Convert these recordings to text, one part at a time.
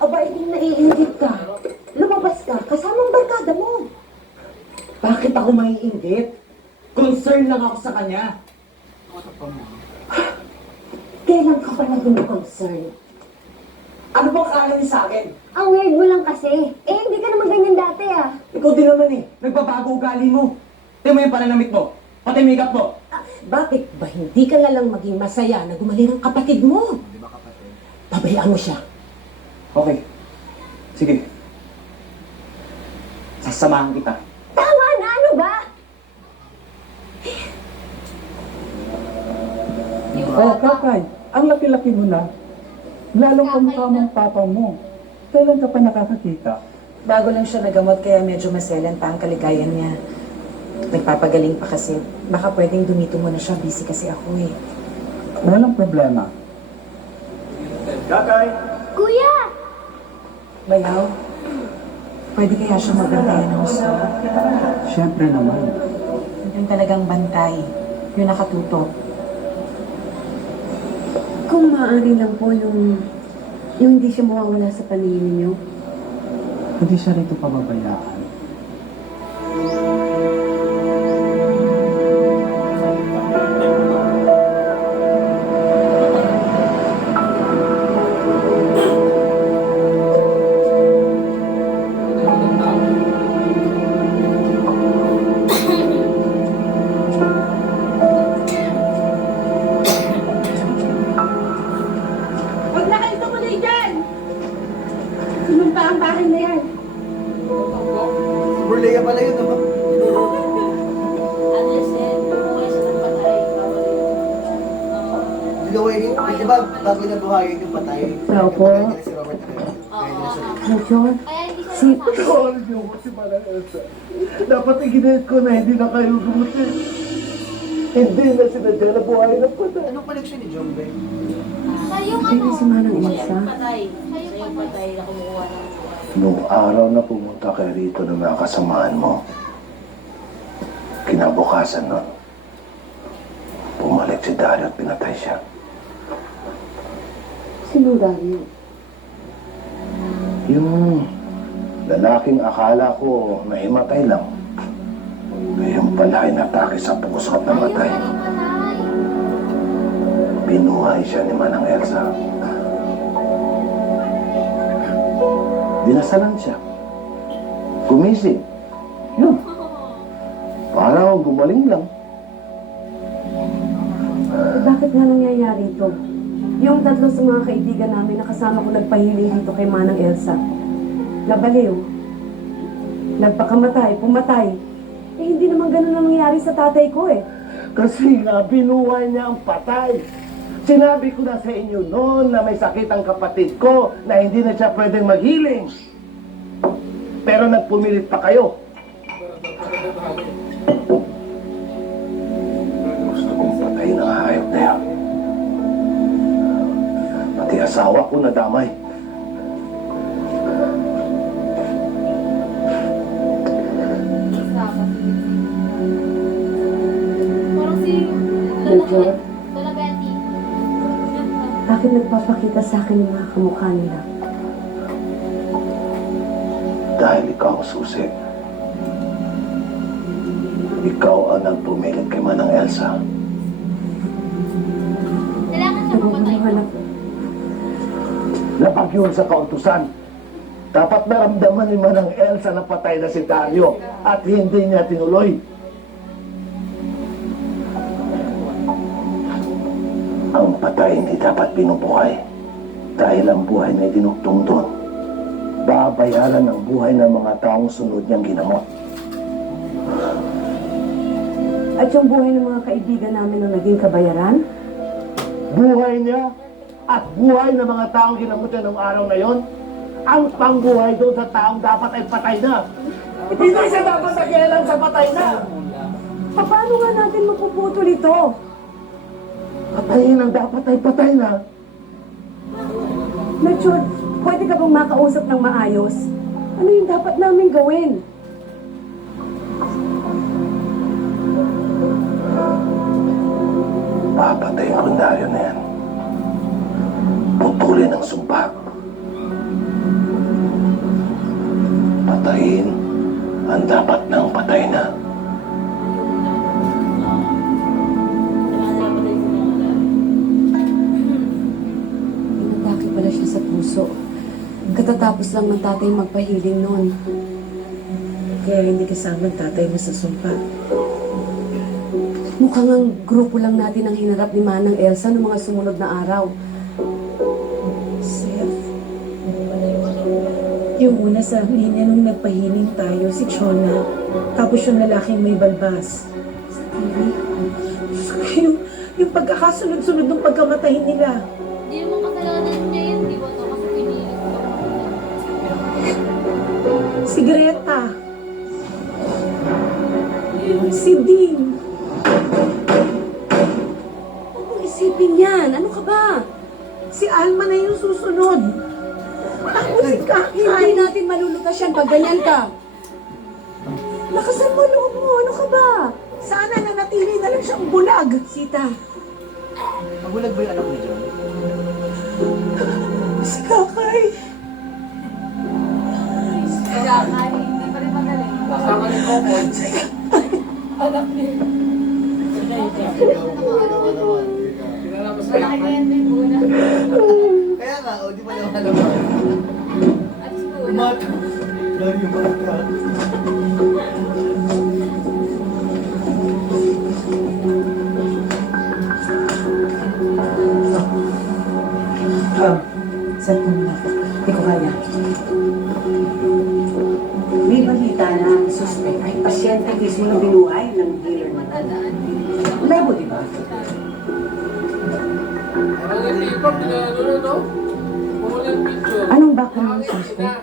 Aba, hindi naiinggit ka. Lumabas ka, kasamang barkada mo. Bakit ako maiinggit? Concern lang ako sa kanya. Kailan ka pa naging concern? Ano bang akala niya sa akin? Ang weird mo lang kasi. Eh, hindi ka naman ganyan dati ah. Ikaw din naman eh. Nagbabago ugali mo. Tingnan mo yung pananamit mo. Pati makeup mo. Bakit ba hindi ka na lang maging masaya na gumaling ang kapatid mo? Pabayaan mo siya. Okay. Sige. Sasamahan kita. Tama na, ano ba? Oh, Kakay, ang laki-laki mo na. Lalong kamukha mong papa mo. Kailan ka pa nakakakita? Bago lang siya nagamot kaya medyo maselan pa ang kaligayan niya. Nagpapagaling pa kasi. Baka pwedeng dumito mo na siya. Busy kasi ako eh. Walang problema. Kakay! Kuya! Bayaw, pwede kaya siya magbantayan ng gusto. Siyempre naman. Yung talagang bantay. Yung nakatutok. Kung maaari lang po yung hindi siya mawawala sa paningin niyo. Hindi siya rito pababayaan. Huwag na kayo tumuloy dyan! Sinumpa ang bahay na yan. Burlea pala yun, ano? Dinawagin, di ba, bago na buhagin yung patay? Opo. Kaya nila si Robert na yun. Kaya nila siya. Major, si... Sorry niyo ko si Manang Elsa. Dapat iginit ko na hindi na kayo gumutin. Hindi na sinadya na buhay ng patay. Anong connection ni John Bay? Hindi si Manang Elsa. Nung araw na pumunta kayo rito ng mga kasamahan mo, kinabukasan nun, bumalik si Dario at pinatay siya. Sino Dario? Yung lalaking akala ko na imatay lang, yung pala ay natake sa puso at namatay. Binuhay siya ni Manang Elsa. Dinasalan siya. Gumising. Yun. Parang gumaling lang. Bakit nga nangyayari ito? Yung tatlo sa mga kaibigan namin na kasama ko nagpahiling dito kay Manang Elsa. Nabaliw. Nagpakamatay, pumatay. Eh, hindi naman ganun ang nangyari sa tatay ko eh. Kasi nga, binuhay niya ang patay. Sinabi ko na sa inyo noon na may sakit ang kapatid ko na hindi na siya pwedeng maghiling. Pero nagpumilit pa kayo. Gusto kong patayin ang hayop na yan. Pati asawa ko nadamay. Major, bakit nagpapakita sa akin yung mga kamukha nila? Dahil ikaw ang susi. Ikaw ang nagpumilit kay Manang Elsa. Naguguluhan ako. Lapag yun sa kautusan. Dapat naramdaman ni Manang Elsa na patay na si Dario at hindi niya tinuloy. Ang patay hindi dapat pinubuhay dahil ang buhay na dinugtong doon. Babayaran ang buhay ng mga taong sunod niyang ginamot. At yung buhay ng mga kaibigan namin na naging kabayaran? Buhay niya at buhay ng mga taong ginamot niya noong araw na yon, ang pangbuhay doon sa taong dapat ay patay na. Hindi siya dapat nakialam sa patay na. Paano nga natin mapuputol ito? Patayin ang dapat ay patay na. Major, pwede ka bang makausap ng maayos? Ano yung dapat namin gawin? Papatayin ko ang Dario na yan. putulin ang sumpa. Patayin ang dapat nang patay na. Inatake pala siya sa puso. Katatapos lang ng tatay magpahiling noon. Kaya hindi kasama ang tatay mo sa sumpa. Mukhang ang grupo lang natin ang hinarap ni Manang Elsa noong mga sumunod na araw. Seth, yung una sa linya nung nagpahiling tayo, si Chona. Tapos yung lalaking may balbas. Sa TV. Yung pagkakasunod-sunod ng pagkamatay nila. Hindi mo kasalanan niya yun, di ba to? Kasi pinilit ko. Si Greta. Si Dean. Huwag mong isipin yan. Ano ka ba? Si Alma na yung susunod. Tapos si Hindi Kakay. natin malulutas yan pag ganyan ka. Lakasan mo loob mo. Ano ka ba? Sana nanatili na lang siyang bulag. Sita, Magulag ba yung anak ni John? Si Kakay. Kaya nga, hindi pa rin magaling. Kasama ni Coco. Anak niya. Malaki na yan din muna. Kaya nga, o di pa naman naman. At school. Umata. Lari yung bata. Cellphone mo. Hindi ko kaya. May balita na ang suspect ay pasyente mismo na binuhay ng dealer na. Labo, di ba? Anong background ng suspect?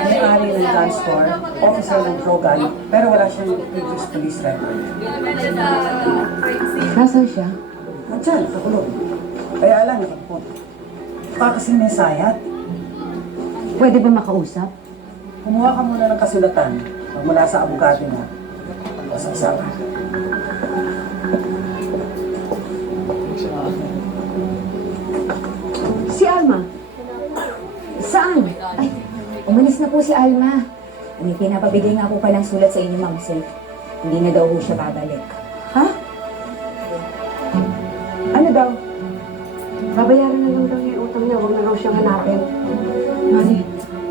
May-ari ng gun store, officer ng pro-gun, pero wala siyang previous police record. nasaan siya? Nandiyan, sa kulong. Kaya alam, nakapot. Baka kasi may sayat. Pwede ba makausap? Kumuha ka muna ng kasulatan mula sa abogado mo. Pasaksakan. Si Alma. Saan? Ay, umalis na po si Alma. May pinapabigay nga po palang sulat sa inyo, Ma'am Seth. Hindi na daw po siya babalik. Ha? Ano daw? Babayaran na lang daw niya yung utang niya. Huwag na raw siyang hanapin. Mari,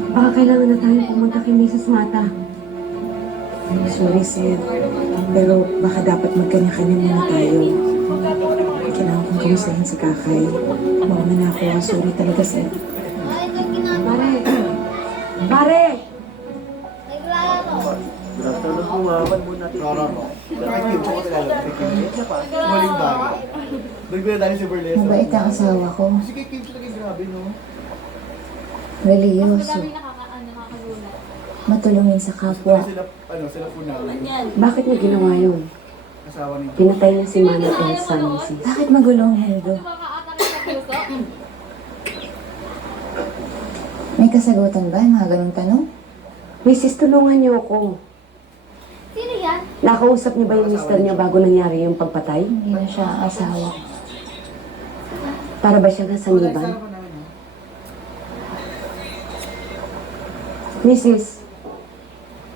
baka kailangan na tayong pumunta kay Mrs. Mata. Sorry, Seth. Pero baka dapat magkanya-kanya muna tayo. Kailangan kong kamustahin si Kakay. Mauna na ako. Sorry talaga, Seth. Mare! Mare! Rara mo. Nakikim siya ko talaga. Nakikim siya pa. Muling bagay. Doon ko na dali si Berlesa. Mabait ang asawa ko. Si Kim siya naging grabe, no? Religyoso. Nakakagulat. Matulungin sa kapwa. Sila, sila punawi. Bakit niya ginawa yun? Asawa ni Pinatay niya si Manang Elsa, Mrs. Bakit magulong mundo? Makaatak sa puso. May kasagutan ba yung mga ganong tanong? Mrs., tulungan niyo ako. Sino yan? Nakausap niyo ba yung mister niya bago nangyari yung pagpatay? Hindi na siya ang asawa. Para ba siya nasaniban? Mrs.,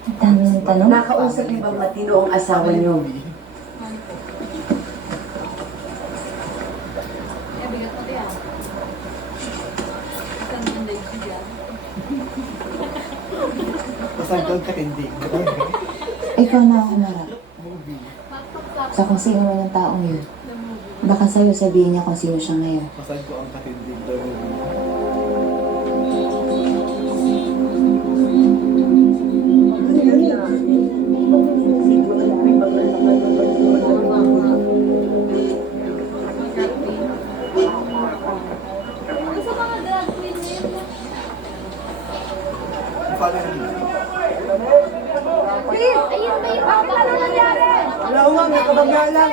Ang dami ng tanong. nakausap niyo bang matino ang asawa niyo? Eh, bigat mo tiyan. Saan yung leg yan? Masag kang katindi. Ikaw na ako marap. Sa kung sino man ang taong yun. Baka sa'yo sabihin niya kung sino siya ngayon. Masag ko ang katindi. Sa mga drag queen yun. Paano yun? Ayun ba yung papa na nangyari? Wala ko nga, may kabagya lang.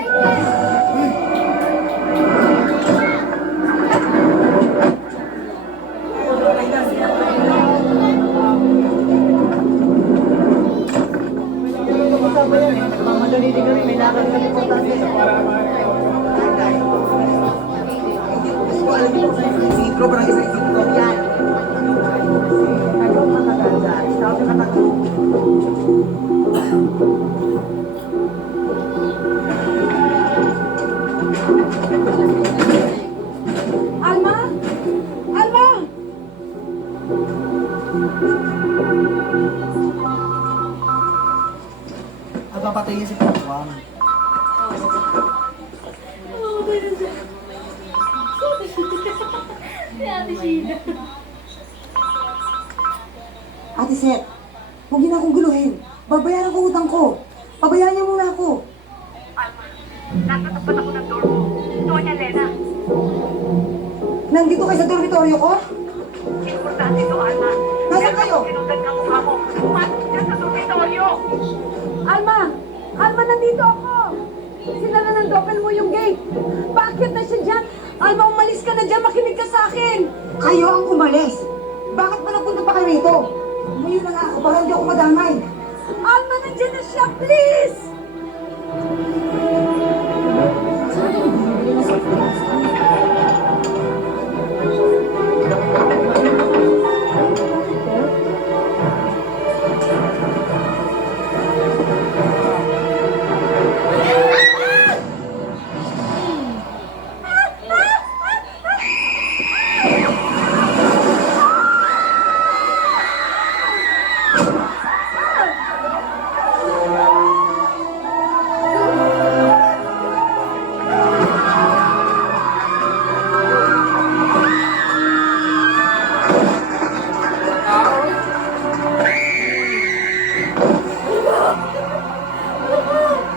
Pro, tatay niya si Pangwang. Si Ate Sheila. Ate Seth, huwag niyo na akong guluhin. Babayaran ko utang ko. Pabayaan niyo muna ako. Natatapat ako ng door mo. Doña Elena, Nandito kayo sa dormitoryo ko? importante ito, Alma. Nasaan kayo? Sinundan ka mukha mo. Pumasok ka sa dormitoryo. Alma! Alma, nandito ako! Sinara ng doppel mo yung gate. Bakit na siya dyan? Alma, umalis ka na dyan. Makinig ka sa akin. Kayo ang umalis. Bakit ba nagpunta pa kayo rito? Ngayon na nga ako, baka hindi ako madamay. Alma, nandyan na siya, please!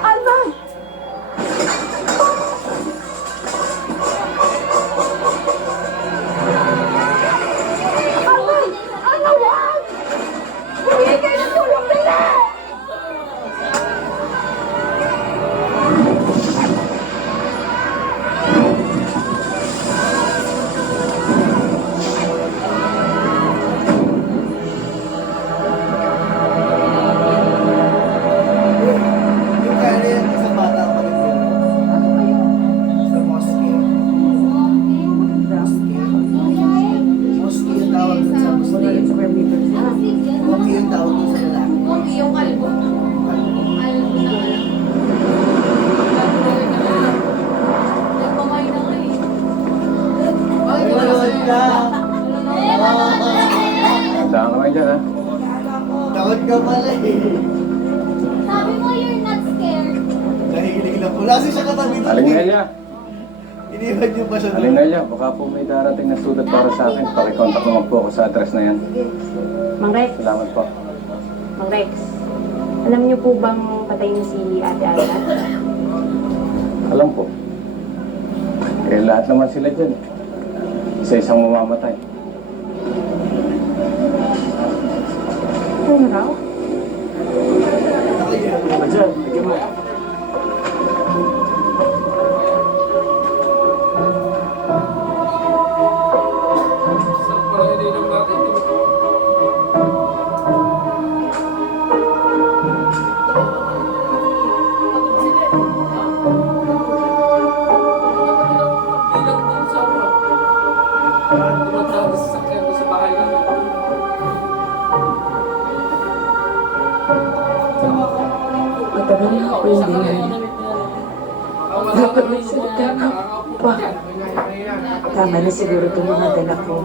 Alma! Alma! Alma, wag! Humingi kayo ng tulong nila! Yung kaya na yung isang bata ang pag-ibig. Sa mosque. Mosque yung tawag dun sa Muslim. Mosque yung tawag dun sa lalaki. Yung kalbo. Kalbo na nga. Nagpamay na nga eh. Nanonood ka. Saan ka dyan, ha? Takot ka pala eh. Sabi mo you're not scared. Nahihilig lang po. Lasi siya katabi doon. Aling Nelia. Iniwan niyo pa siya doon. Aling Nelia, baka po may darating na sulat para sa akin. Pakicontact naman po ako sa address na yan. Mang Rex, Salamat po. Mang Rex, alam niyo po bang patay na si Ate Alma? Alam po. Eh, lahat naman sila dyan. Isa-isang mamamatay. Ano raw? Adyan, bigyan mo. Matagal na ako hindi na. Dapat magsalita ka pa. Tama na siguro itong mga dala ko.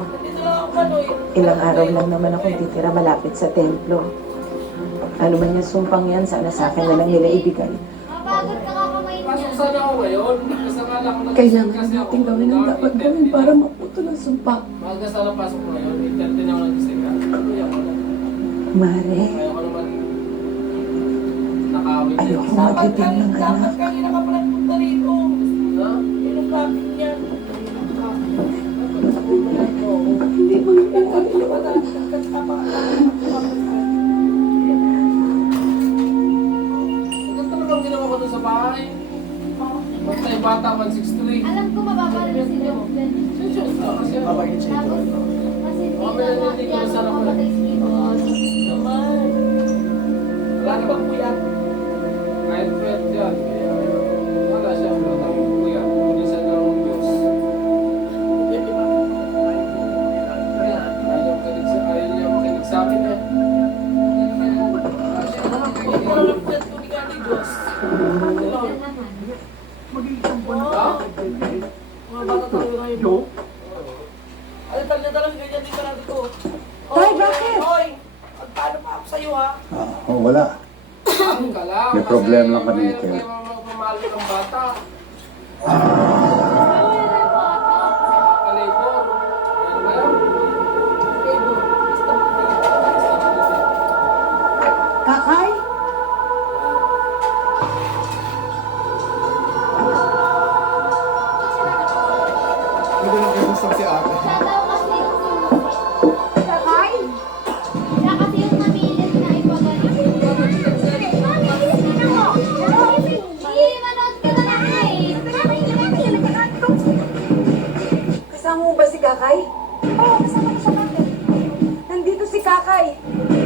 Ilang araw lang naman akong titira malapit sa templo. Ano man yung sumpang yan, sana sa akin na lang nila ibigay. Mapagod ka kakamayin niya. Kailangan na natin gawin ang dapat gawin para maputo ng sumpa. Mare, ayoko magbibing ng anak. Hindi Bata 163. Alam ko mababa rin si Joven. Papagin siya ito. Tapos, kasi hindi na yan mapatay si Joven. Lagi bang kuya? Kahit friend yan. Wala siya. Wala tayong kuya. Hindi siya ng Diyos. Ayaw niya makinig sa amin eh. Tay, bakit? Wala. ka lang. May problem lang kami ni Kasi Kel. pamalo ng bata. Kalibor. Ano ba yan? Kalibor. Kakay? Hindi lang kayo gusto si ate. Kakay? Siya kasi yung namilit na ipagaling. Manood ka na lang eh. Kasama mo ba si Kakay? Oo, kasama ko siya bakit? Nandito si Kakay.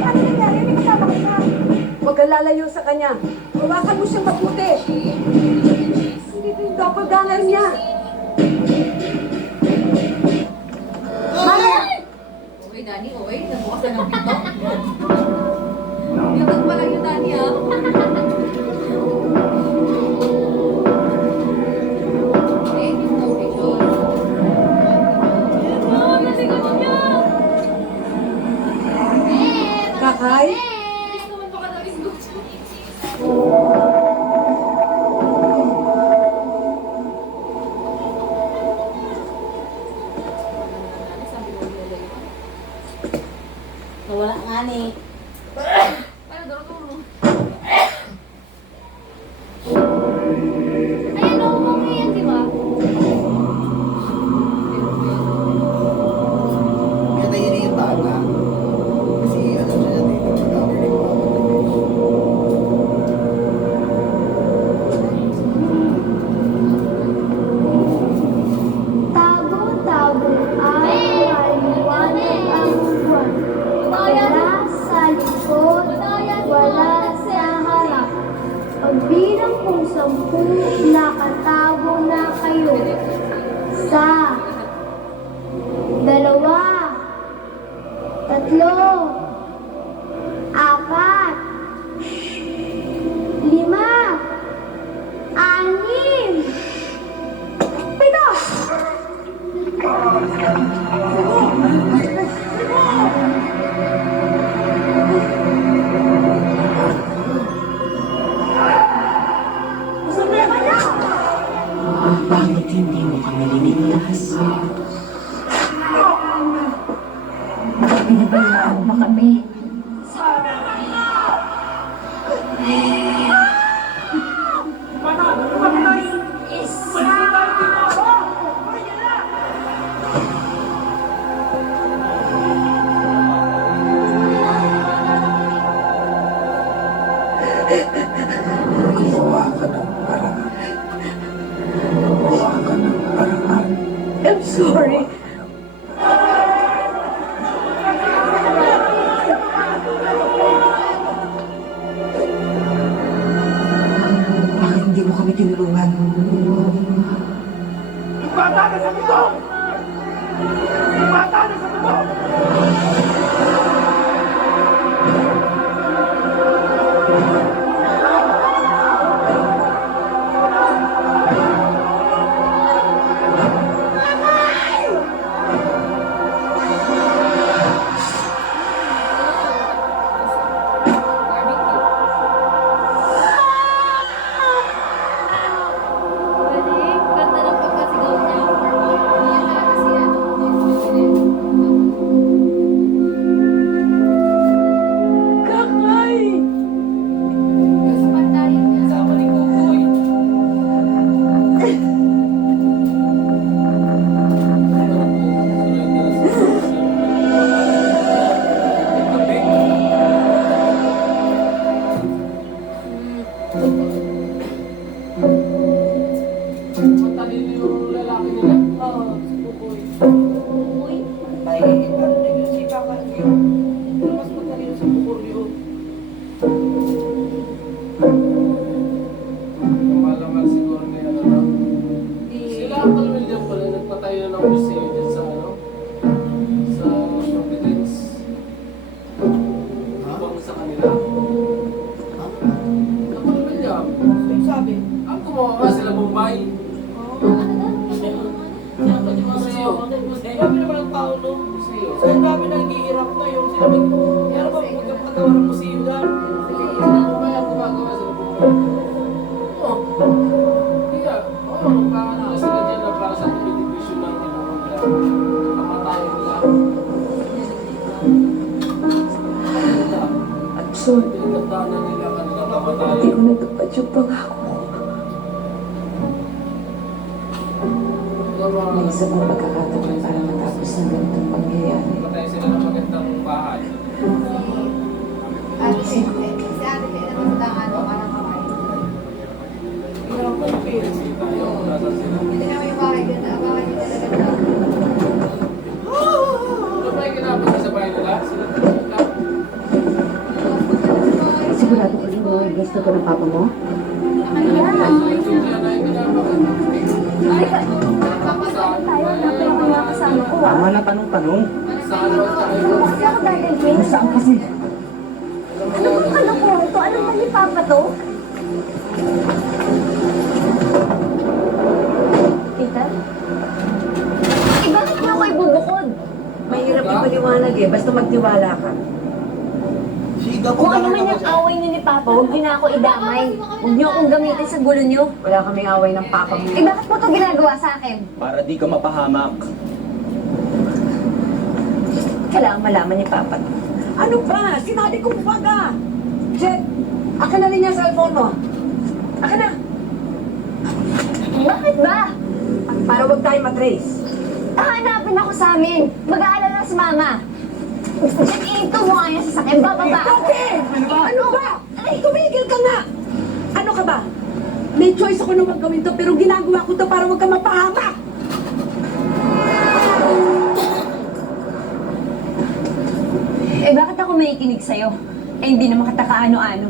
Ano nangyari? May kasama ka na. Huwag kang lalayo sa kanya. Hawakan mo siyang mabuti. Nandito yung doppelganger niya. Mara! Uy, Dani, uy. Nabukas na ng pito. Yung pa lang yung Dani, ah. Kakay? Nawala nga ni. Ano, duro-duro. Ayan, naumang yan, di ba? Kaya tayo na yung bata. Kasi ano siya dito, mag-governing pa. Tabo-tabo ay maliwanag ang buwan. Wala sa likod, wala sa harap. Pagbilang kung 10, nakatago na kayo. 1, 2, 3, 4, 5, 6, Bakit hindi mo kami linigtas? Pinabayaan mo kami. Gumawa ka ng paraan. Gumawa ka ng paraan. I'm sorry. Bakit hindi mo kami tinulungan? Bata na sa mundo! Bata na sa mundo! Galing, ganda ng pagkasigaw niya. Iyan na kasi ano. Kakay! Sa pandayan niya. Sama ni Kokoy. Matalino yung lalaki nila. Oo, Bukoy. Uy. May ano si Papa yun. Mas matalino sa bukor yun. Malamal siguro nila, ano? Sila ang William pala, nagpatayo ng museo dyan sa, ano? Sa Providence. Ibang sa kanila. Ha? Uncle William. Yung sabi. Ang gumawa nga sila Bombay. Sabi naman ang tao no. Museo. Sa dami na naghihirap na yun. Sila kaya ba magpapagawa ng museo dyan? Ano ba yan? gagawa sila po. Oo. Kaya, oo, magkakaano na sila dyan na para sa division ng inuman nila. Kamatayan nila. So, Pinagdaanan nila kanilang kamatayan. hindi ko natupad yung pangako ko. May isa pang pagkakataon para matapos ng ganitong pangyayari. Patay sila ng magandang bahay. Si Ate Kaya naman sa ano, parang kamay. Hirap ng parents tayo kung nasan sila. Hindi naman yung bahay ganda, bahay ganda ganda. Ano ba yung ginagawa sa bahay nila? Sila talaga. Sigurado ko rin mo, gusto ko ng papa mo? Tama na tanong-tanong. Kasi ako dadalhin. Saan kasi? Ano bang kalokohan to? Anong mali papa to? Tita? Bakit mo ako ibubukod? Mahirap ipaliwanag eh, basta magtiwala ka. Kung ano man yung away niyo ni Papa, huwag niyo na ako idamay. Huwag niyo akong gamitin sa gulo niyo. Wala kaming away ng papa mo. Bakit mo to ginagawa sa akin? Para di ka mapahamak. Kailangan malaman ni Papa. Ano ba? Sinabi ko baga! Jet, akin na rin yung cellphone mo. Akin na! Bakit ba? Para wag tayo matrace. Hahanapin ako sa amin. Mag-aalala si Mama. Jet, ito mo nga yung sasakyan. Bababa ako. Ano ba? Ay, tumigil ka nga! Ano ka ba? May choice ako na magawin to, pero ginagawa ko to para wag ka mapahamak! Bakit ako makikinig sa'yo? Hindi naman kita kaano-ano.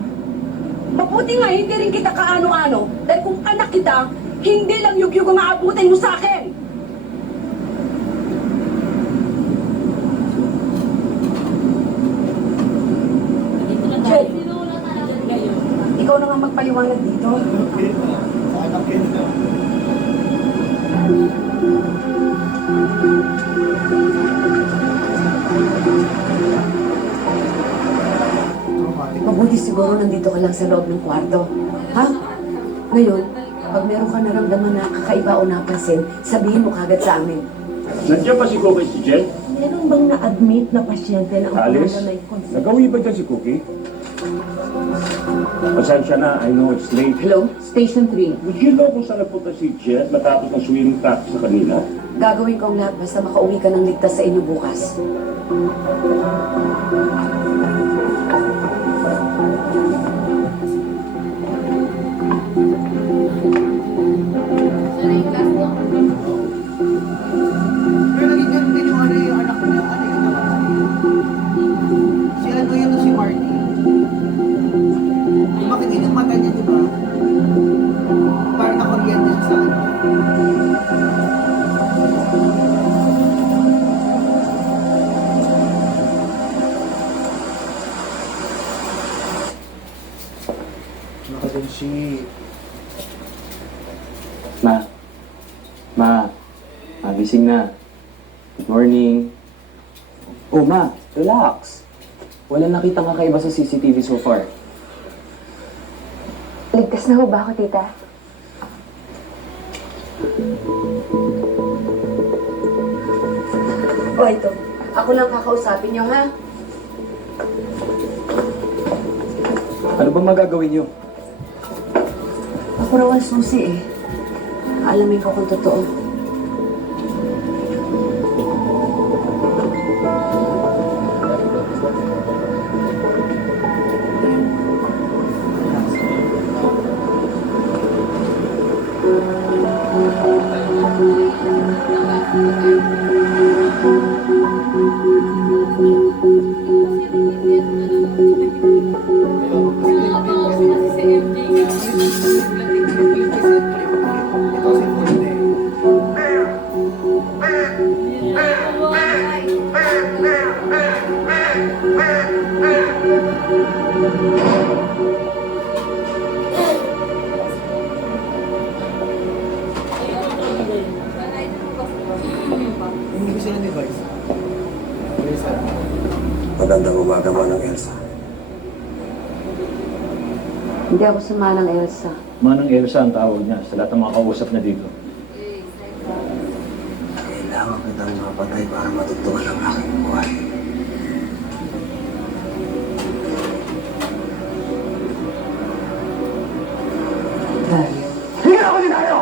Mabuti nga, hindi rin kita kaano-ano. Dahil kung anak kita, hindi lang yugyug ang aabutin mo sa akin! Jed, ikaw na nga magpaliwanag dito. Mabuti siguro nandito ka lang sa loob ng kwarto. Ha? Ngayon, pag meron ka naramdaman na kakaiba o napansin, sabihin mo kagad sa amin. Nandiyan pa si Cookie si Jen? Meron bang na-admit na pasyente na ang Alice? pangalan ay concern? Nagawi ba dyan si Cookie? Pasensya na, I know it's late. Hello? Station 3. Would you know kung saan nagpunta si Jet matapos ng swimming practice sa kanina? Gagawin ko ang lahat basta makauwi ka ng ligtas sa inyo bukas. Pero naging ganun din yung ano yung anak niya, ano yung namatay. Si ano yun, si Marty. Kung makikita yung mata niya, di ba? Parang nakuryente siya sa ano. Nakadensi. Gising na. Good morning. Oh, Ma, relax. Wala nakitang kakaiba sa CCTV so far. Ligtas na ho ba ako, tita? O ito, ako lang kakausapin niyo ha? Ano ba magagawin niyo? Ako raw ang susi eh. Alamin ko kung totoo. Hindi sila device. Magandang umaga mo ng Elsa. Hindi ako si Manang Elsa. Manang Elsa ang tawag niya sa lahat ng mga kausap niya dito. Kailangan kitang mapatay para matutukan ang aking buhay. Dario. Hindi ako ni Dario!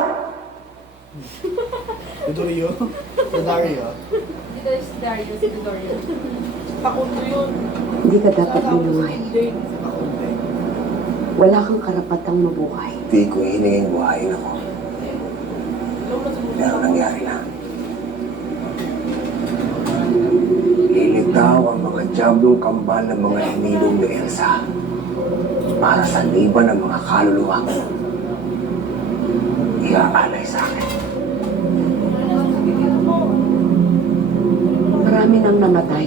Dodorio? Dodario? Hindi daw si Dario, si Dodorio. Pakundo yun. Hindi ka dapat binuhay. Pakunti. Wala kang karapatang mabuhay. Hindi ko hiningin buhayin ako. Pero nangyari na. Lilitaw ang mga diablong kambal ng mga hinilong ni Elsa para sa liban ng mga kaluluwa ko. Iaalay sa akin. Marami nang namatay.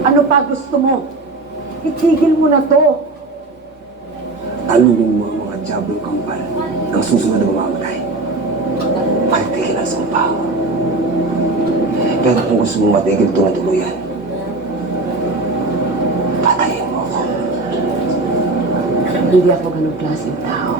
Ano pa gusto mo? Itigil mo na to. Talunin mo ang mga diablong kambal ng susunod na mamamatay. Pagtigil ang sumpa ko. Pero kung gusto mo matigil ito na tuluyan, patayin mo ako. Hindi ako ganong klaseng tao.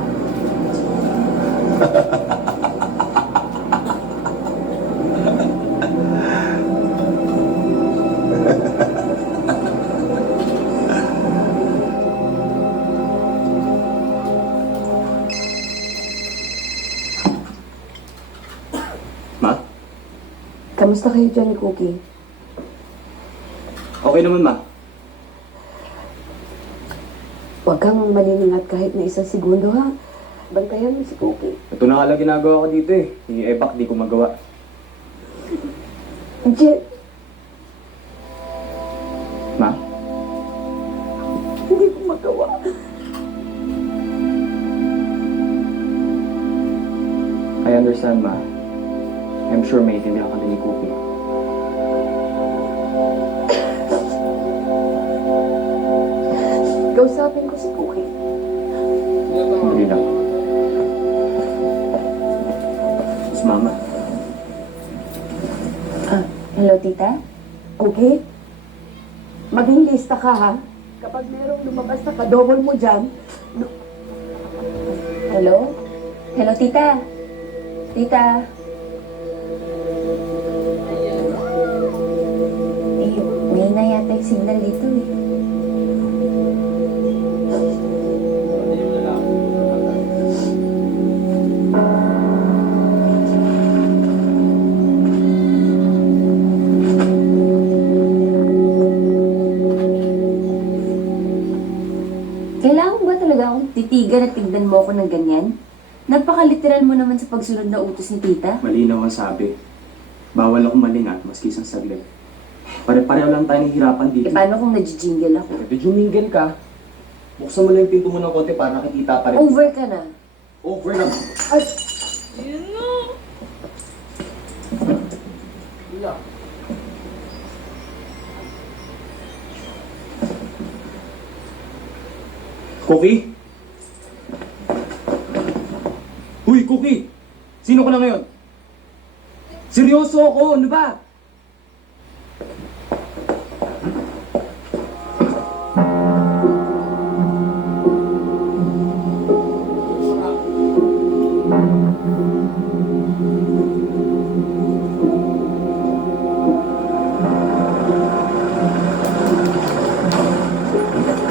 Ma? Kamusta kayo dyan, Cookie? Okay naman, Ma. Huwag kang maniningat kahit na isang segundo, ha? Bantayan mo si Cookie. Ito na nga lang ginagawa ko dito eh. Yung ebak, di ko magawa. Jet, Ma? hindi ko magawa. I understand, Ma. I'm sure maintindihan ka din ni Cookie. Kausapin ko si Cookie. Hindi lang. Mas Mama. Hello, tita? Okay? Maging lista ka, ha? Kapag merong lumabas na kadouble mo dyan, Hello? Hello, tita? Tita? Eh, may na yata yung signal dito eh. Kailangan ba talaga akong titigan at tignan mo ako ng ganyan? Napaka-literal mo naman sa pagsunod na utos ni tita. Malinaw ang sabi. Bawal akong malingat maski isang saglit. Pare-pareho lang tayo ng hirapan E dito. paano kung nag-jingle ako? Medyo mingle ka. Buksan mo lang yung pinto mo ng konti para nakikita pa rin. Over ka na. Over na. Ay! Yun nga. Wala. Cookie? Uy, Cookie! Sino ka na ngayon? Seryoso ako! Ano ba?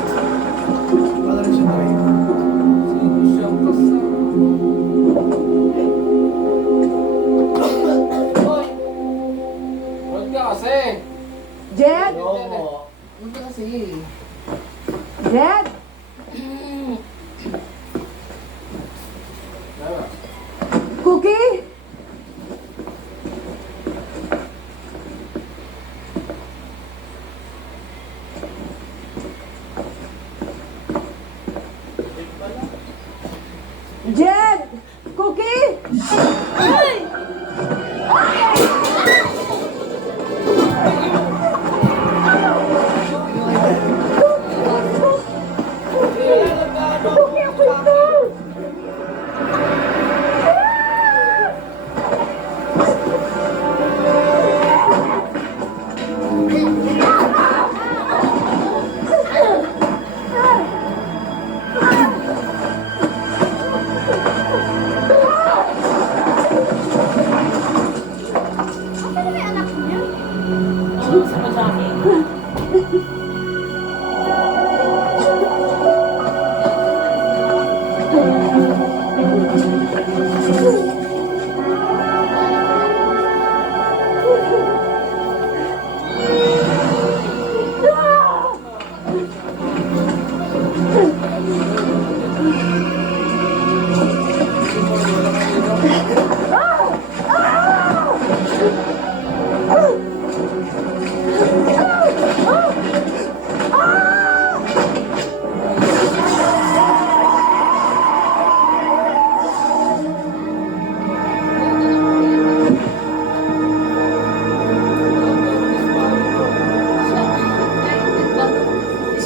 Wala rin siya tayo. Sino siyang kasama? Hoy! Huwag ka kasi! Jet! Oo. Ano ka kasi? Jet! Cookie! Jet! Cookie! Cookie, ako ito!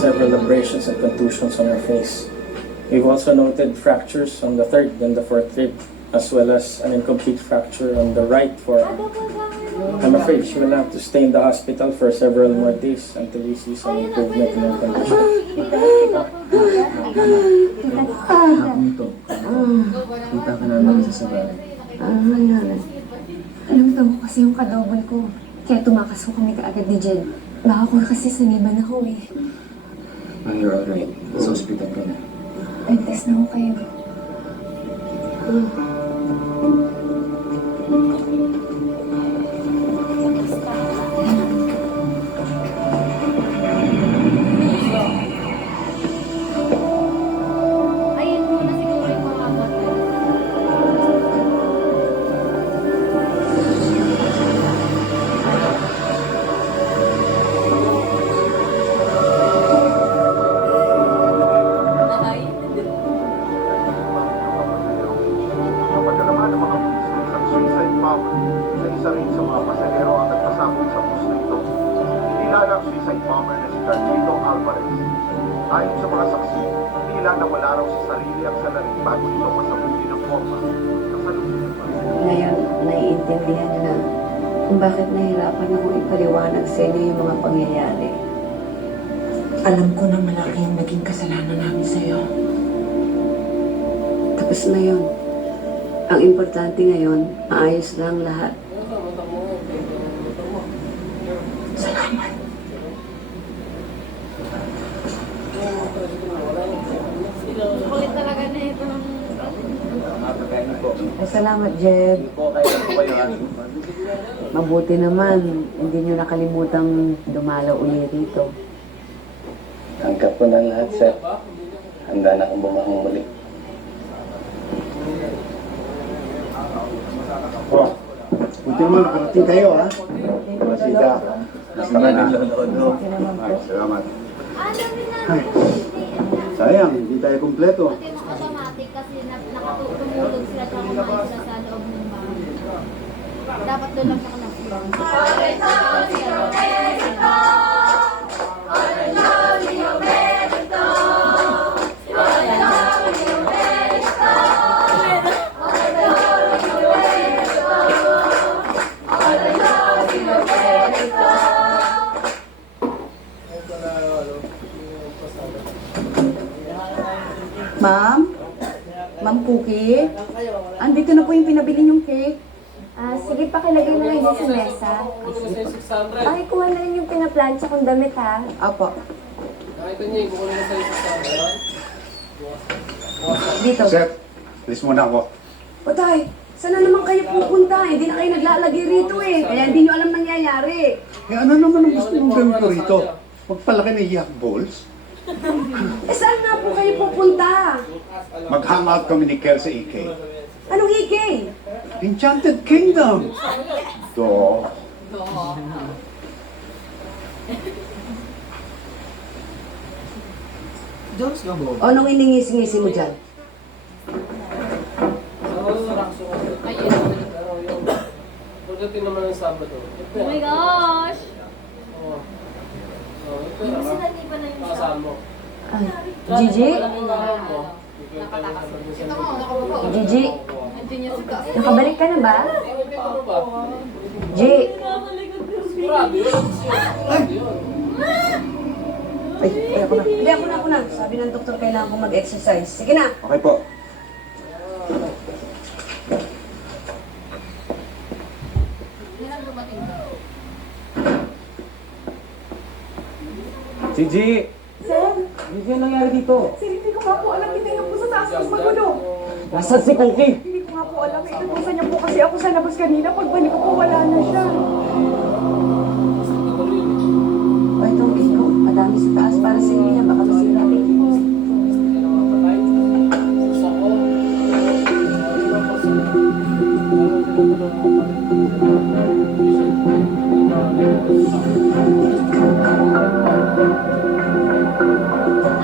Several abrasions and contusions on her face. We've also noted fractures on the third and the fourth rib, as well as an incomplete fracture on the right forearm. I'm afraid she will have to stay in the hospital for several more days until we see some improvement in her condition. Kita ka namin isa sa bahay. Alam mo kasi yung kadouble ko. Kaya tumakas ko kami kaagad ni Jed. Baka ko kasi saniban ako eh. Oh, you're alright. Sa hospital ka na. Nag-test na ako kayo. Ayun muna siguro yung mga bata. Napadalaman ng mga pulis ng isang suicide bomber na isa rin sa mga pasahero ang nagpasakot sa bus na ito. Kinilala ang suicide bomber na si Carlito Alvarez. Ayon sa mga saksi, tila nawala raw sa sarili ang salarin bago ito masabuti ng forma. Ngayon, naiintindihan niyo na kung bakit nahirapan akong ipaliwanag sa inyo yung mga pangyayari. Alam ko na malaki ang naging kasalanan namin sa'yo. Tapos na yun. Ang importante ngayon, maayos lang lahat. Salamat. Kulit talaga na ito ng... Salamat, Jed. Mabuti naman, hindi nyo nakalimutang dumalaw uli rito. Tanggap ko na lahat, sir. Handa na akong bumahang muli. Oh, buti naman nakarating kayo, ha? Masika. Salamat. Ay, Sayang, hindi tayo kumpleto. pati yung automatic kasi nakatulog sila sa kumain sila sa loob ng bahay. Dapat doon lang siya Ma'am? Ma'am Cookie? Andito na po yung pinabili niyong cake. Sige, pakilagay mo lang dyan sa mesa. Ay, kuha na rin yung pinaplansya kong damit ha. Apo. Nakita niya, kukunin na sa'yo sa Dito. Sir, please muna ako. Patay, saan na naman kayo pupunta? Hindi na kayo naglalagay rito eh. Kaya hindi niyo alam nangyayari. Eh ano naman ang gusto mong gawin ko rito? Magpalaki ng yak balls? Saan nga po kayo pupunta? Mag-hangout kami ni Kel sa EK. Anong EK? Enchanted Kingdom! Do. Jones ka ba? O, anong iningisi-ngisi mo dyan? Pagdating naman ng Sabado. Oh my gosh! Sinanipan na yung kasama. Gigi? Gigi? Nakabalik ka na ba? G? Ay, ako na. Hindi, ako na. Sabi ng doktor, kailangan ko mag-exercise. Sige na. Okay po. Gigi! Sir? Gigi, ano nangyari dito? Sir, hindi ko nga po alam. Titingnan po sa taas mas magulo. Nasaan si Cookie? Hindi ko nga po alam. Inutusan niya po kasi ako sa labas kanina. Pagbalik ko po, wala na siya. O itong cake ko, madami sa taas para sa inyo yan. Baka masira.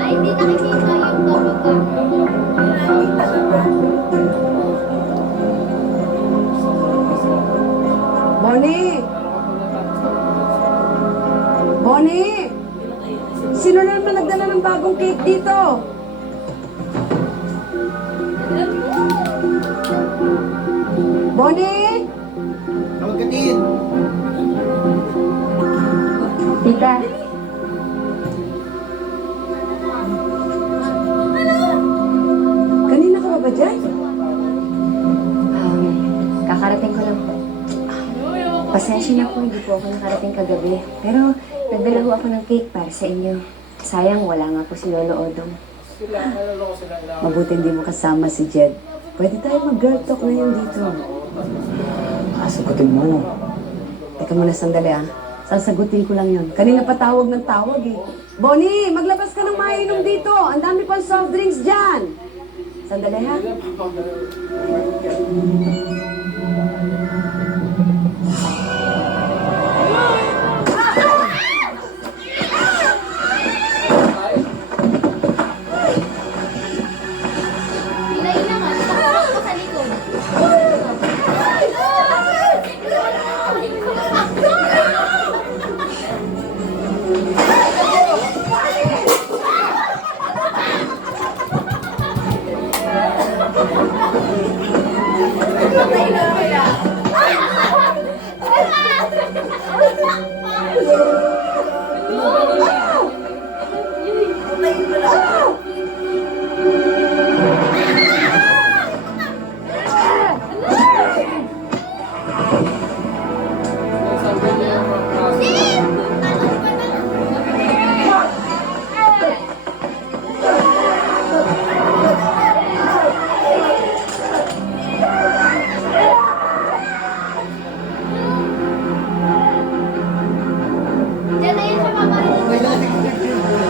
Ay, hindi nakikita yung Bonnie! Bonnie! Sino na naman nagdala ng bagong cake dito? Bonnie! Tawag ka din. Tita, Kanina ka ba dyan? kakarating ko lang po. Pasensya na po, hindi po ako nakarating kagabi. Pero nagdala ho ako ng cake para sa inyo. Sayang, wala nga po si Lolo Odong. Mabuti hindi mo kasama si Jed. Pwede tayo mag-girl talk ngayon dito. Sagutin mo. Teka muna sandali ah. Sasagutin ko lang yun. Kanina pa tawag ng tawag eh. Bonnie, maglabas ka ng mainom dito. Ang dami pang soft drinks dyan. Sandali ha. Pinailangan, nakakak ko sa likod. Diyan na yun siya mamarinig.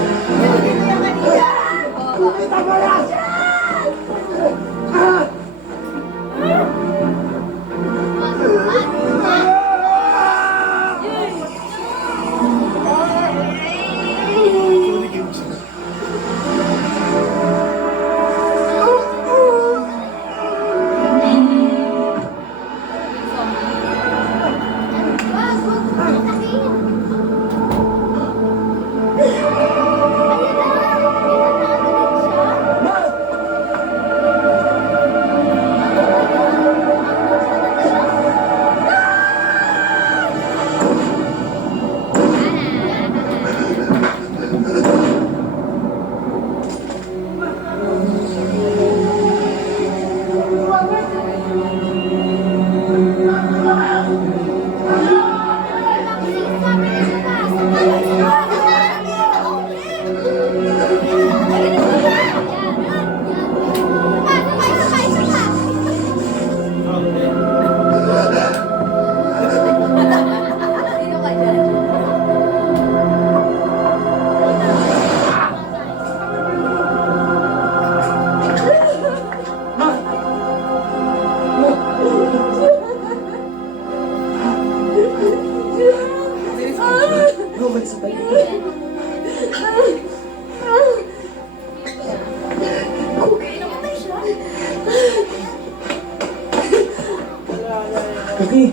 Cookie!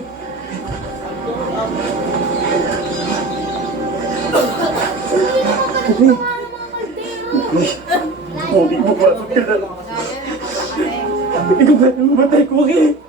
Cookie! Cookie! Cookie, pumasok ka na! Hindi ko pwede mamatay, Cookie!